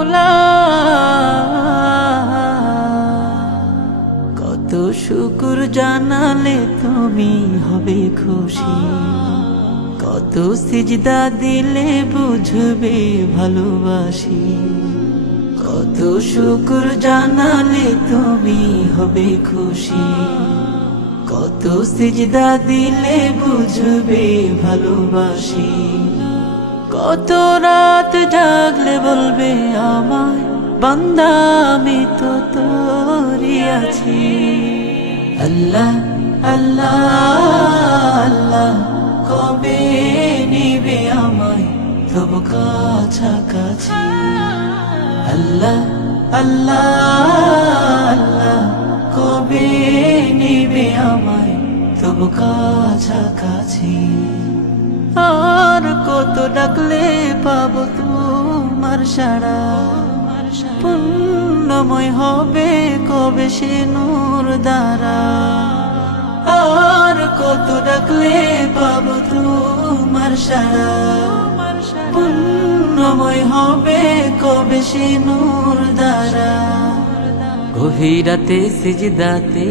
মাওলা কত শুকর জানালে তুমি হবে খুশি, কত সিজদা দিলে বুঝবে ভালোবাসি, কত শুকর জানালে তুমি হবে খুশি, কত সিজদা দিলে বুঝবে ভালোবাসি, কত রাত জাগলে বলবে আমায় বান্দা আমি তো তোরই আছি। আল্লাহ আল্লাহ আল্লাহ কবে নিবে আমায় তব কাছাকাছি। আল্লাহ আল্লাহ আল্লাহ কবে নিবে আমায় তব কাছাকাছি। আর কত ডাকলে পাবো তোমার সাড়া, পুণ্যময় হবে কবে সে নূর দ্বারা। আর কত ডাকলে পাবো তোমার সাড়া, পুণ্যময় হবে কবে সে নূর দ্বারা। গভীরাতে সিজদাতে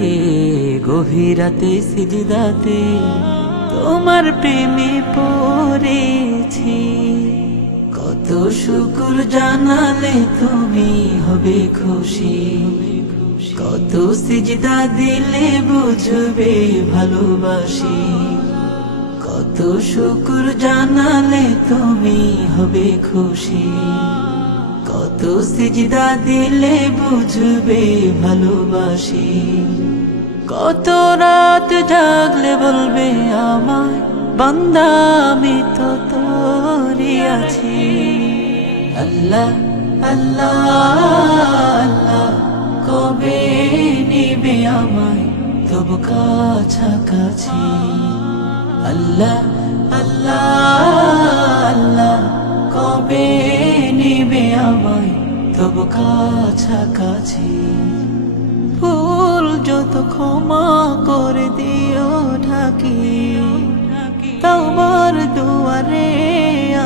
গভীরাতে সিজদাতে তোমার প্রেমে পড়েছি, কত শুকর জানালে তুমি হবে খুশি, কত সিজদা দিলে বুঝবে ভালোবাসি, কত শুকর জানালে তুমি হবে খুশি, কত সিজদা দিলে বুঝবে ভালোবাসি, কত রাত জাগলে বলবে আমায় বান্দা আমি তো তোরই আছি। আল্লাহ আল্লাহ আল্লাহ কবে নিবে আমায় তব কাছাকাছি। আল্লাহ আল্লাহ আল্লাহ কবে নিবে আমায় তব কাছাকাছি। ভুল যত ক্ষমা করে দিও ঢাকি, তোমার দুয়ারে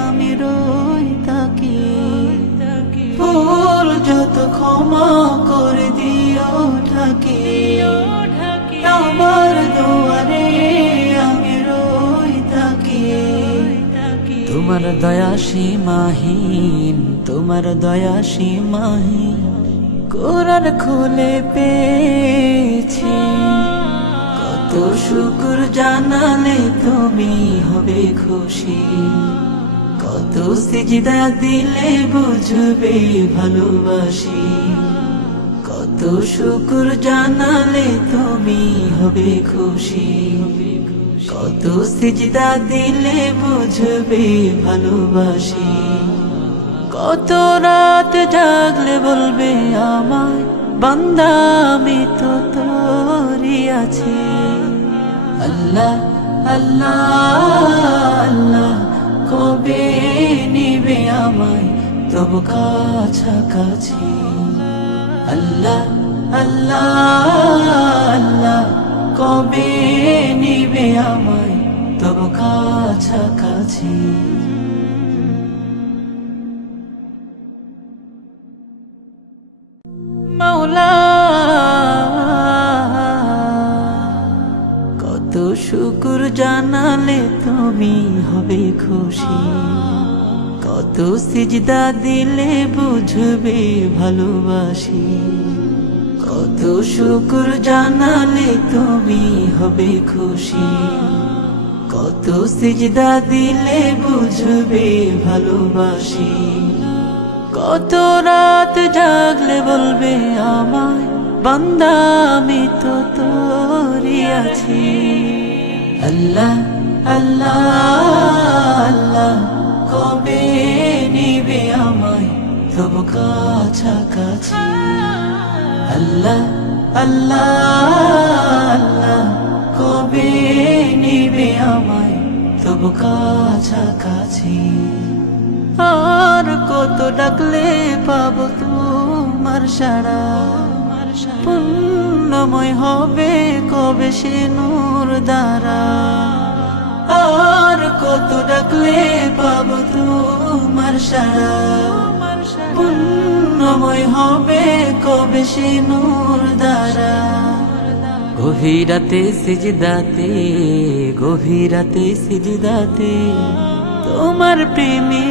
আমি রই তাকি। ভুল যত ক্ষমা করে দিও ঢাকি, তোমার দুয়ারে আমি রই তাকি। তোমার দয়া সীমাহীন, তোমার দয়া সীমাহীন কোরআন খুলে পেয়েছি, কত শুকর জানালে তুমি হবে খুশি, কত সিজদা দিলে বুঝবে ভালোবাসি, কত শুকর জানালে তুমি হবে খুশি, কত সিজদা দিলে বুঝবে ভালোবাসি, কত রাত জাগলে বলবে আমায় বান্দা আমি তো তোরই আছি। আল্লাহ আল্লাহ আল্লাহ কবে নিবে আমায় তব কাছাকাছি। আল্লাহ আল্লাহ আল্লাহ কবে নিবে আমায় তব কাছাকাছি। মাওলা কত শুকর জানালে তুমি হবে খুশি, কত সিজদা দিলে বুঝবে ভালোবাসি, কত শুকর জানালে তুমি হবে খুশি, কত সিজদা দিলে বুঝবে ভালোবাসি, কত রাত জাগলে বলবে আমায় বান্দা আমি তো তোরই আছি। আল্লাহ আল্লাহ আল্লাহ কবে নিবে আমায় তব কাছাকাছি। আল্লাহ আল্লাহ আল্লাহ কবে নিবে আমায় তব কাছাকাছি। আর কত ডাকলে পাবো তোমার সাড়া, পুণ্যময় হবে কবে সে নূর দ্বারা। আর কত ডাকলে পাবো তোমার সাড়া, সময় হবে কবে সে নূর দ্বারা। গভীরাতে সিজদাতে, গভীরাতে সিজদাতে তোমার প্রেমে